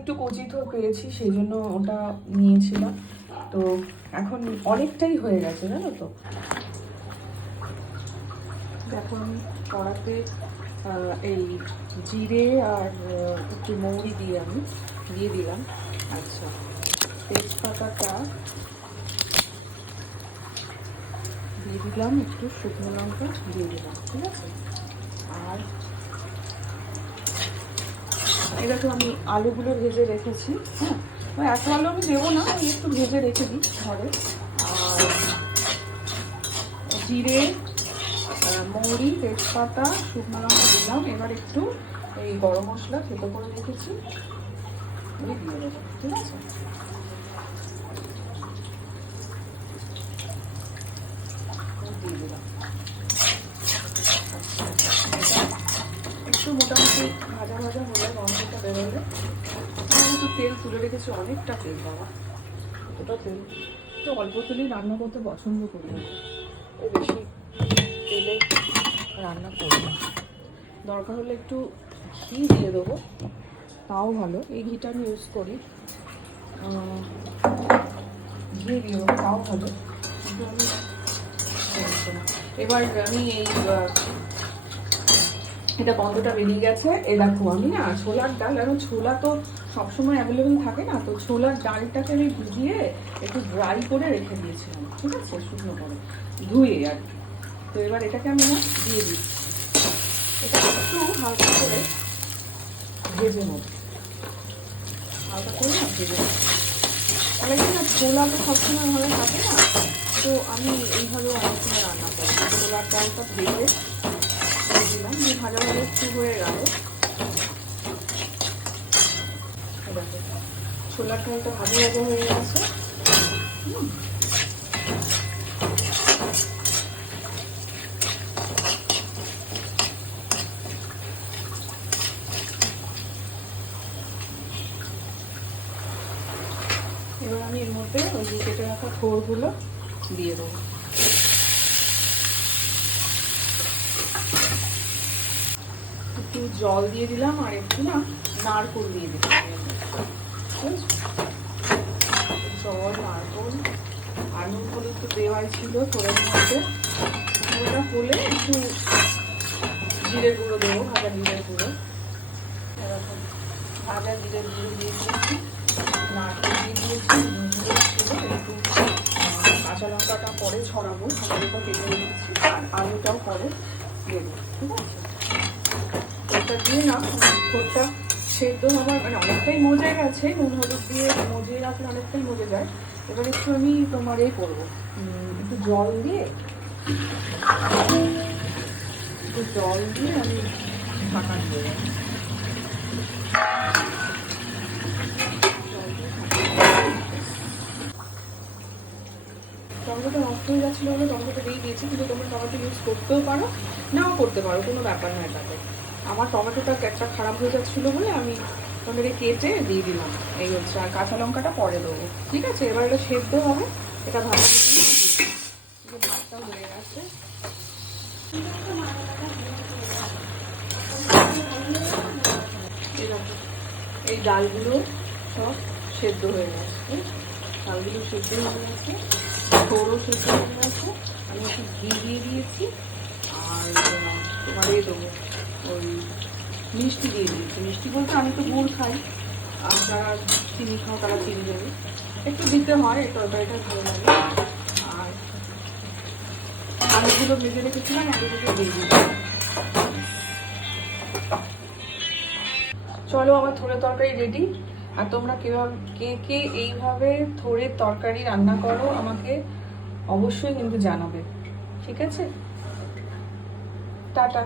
একটু কচি থোর পেয়েছি, সেই জন্য ওটা নিয়েছিলাম। তো এখন অনেকটাই হয়ে গেছে জানো তো। দেখো আমি কড়াতে এই জিরে আর একটু মৌরি দিয়ে আমি দিয়ে দিলাম। আচ্ছা, তেজপাতাটা দিয়ে দিলাম, একটু শুকনো লঙ্কা দিয়ে দিলাম, ঠিক আছে। আর এটাকে আমি আলুগুলো ভেজে রেখেছি, হ্যাঁ এত আলু আমি দেবো না, আমি একটু ভেজে রেখে দিই ঘরে। আর জিরে, মৌরি, তেজপাতা, শুকনো লঙ্কা দিলাম। এবার একটু এই গরম মশলা থেতো করে রেখেছি দিয়ে দেবো, ঠিক আছে। দিয়ে দিলাম। একটু মোটামুটি ভাজা ভাজা হলে, গন্ধটা বেরোলে, আমি তো তেল তুলে রেখেছি, অনেকটা তেল বাবা, এতটা তেল। তো অল্প তেলেই রান্না করতে পছন্দ করি না, বেশি তেলে রান্না করি না। দরকার হলে একটু ঘি দিয়ে দেবো, তাও ভালো। এই ঘিটা আমি ইউজ করি, ঘি দিয়ে দেবো তাও ভালো, কিন্তু আমি এবার আমি এই এটা গন্ধটা বেরিয়ে গেছে। এ দেখো আমি না ছোলার ডাল, এবং ছোলা তো সবসময় অ্যাভেলেবেল থাকে না, তো ছোলার ডালটাকে আমি ভিজিয়ে একটু ড্রাই করে রেখে দিয়েছিলাম, ঠিক আছে, শুকনো করে ধুয়ে আর কি। তো এবার এটাকে আমি না দিয়ে দিচ্ছি, এটা একটু হালকা করে ভেজে নেব, হালকা করে না ভেজে নেব। তাহলে কি না, ছোলা তো সবসময় ভালো থাকে না, তো আমি এইভাবেও অনেক সময় রান্না করি। ছোলার ডালটা ভেজে দিলাম, যে ভাজা ভাজা একটু হয়ে গেল। ছোলার ডালটা ভাজা ভাজা হয়ে গেছে। এবার আমি এর মধ্যে ওই যে কেটে রাখা থোড়গুলো দিয়ে দেবো। একটু জল দিয়ে দিলাম, আর একটু না নারকোল দিয়ে দিলাম, জল, নারকোল, আর নুন হলুদ তো দেওয়াই ছিল থোড়ের মধ্যে। ওটা হলে একটু জিরে গুঁড়ো দেবো, ভাজা জিরের গুঁড়ো, এরকম ভাজা জিরের গুঁড়ো দিয়ে দিয়েছি, নারকেল দিয়ে দিয়েছি, একটু কাঁচা লঙ্কাটা পরে ছড়াবো, টমেটোটা কেটে দিয়েছি, আর আলুটাও পরে দিয়ে দেবো, ঠিক আছে। ওটা দিয়ে না ভোরটা সেদ্ধ হবার মানে অনেকটাই মজে গেছে, নুন হলুদ দিয়ে মজে রাখলে অনেকটাই মজে যায়। এবার একটু আমি তোমার করবো, একটু জল দিয়ে আমি ঢাকা দিয়ে দেবো। টমেটোটা নষ্ট হয়ে যাচ্ছিলো বলে টমেটোটা দিয়ে দিয়েছি, কিন্তু তোমরা টমেটো ইউজ করতেও পারো, নাও করতে পারো, কোনো ব্যাপার নয় তাতে। আমার টমেটোটা একটা খারাপ হয়ে যাচ্ছিলো বলে আমি টমেটো কেটে দিয়ে দিলাম, এই হচ্ছে। আর কাঁচা লঙ্কাটা পরে দেবো, ঠিক আছে। এবার এটা সেদ্ধ হবে, এটা ভালো ভাতটাও হয়ে গেছে। এই ডালগুলো সব সেদ্ধ হয়ে গেছে, ডালগুলো সেদ্ধ হয়ে গেছে, থোড়ও সেদ্ধ হয়ে গেছে। আমি একটু ঘি দিয়ে দিয়েছি, আর তোমার দেবো ওই মিষ্টি দিয়ে দিয়েছি। মিষ্টি বলতে আমি তো গুড় খাই, আর যারা চিনি খাও তারা চিনি দেবে, একটু দিতে হয়, তরকারিটা ভালো লাগে। আর আলুগুলো ভেজে রেখেছিলাম, আলুগুলো দিয়ে দিয়েছি। চলো, আমার থোড়ের তরকারি রেডি। আর তোমরা কে কে এইভাবে থোড়ের তরকারি রান্না করো আমাকে অবশ্যই কিন্তু জানাবে, ঠিক আছে। টাটা।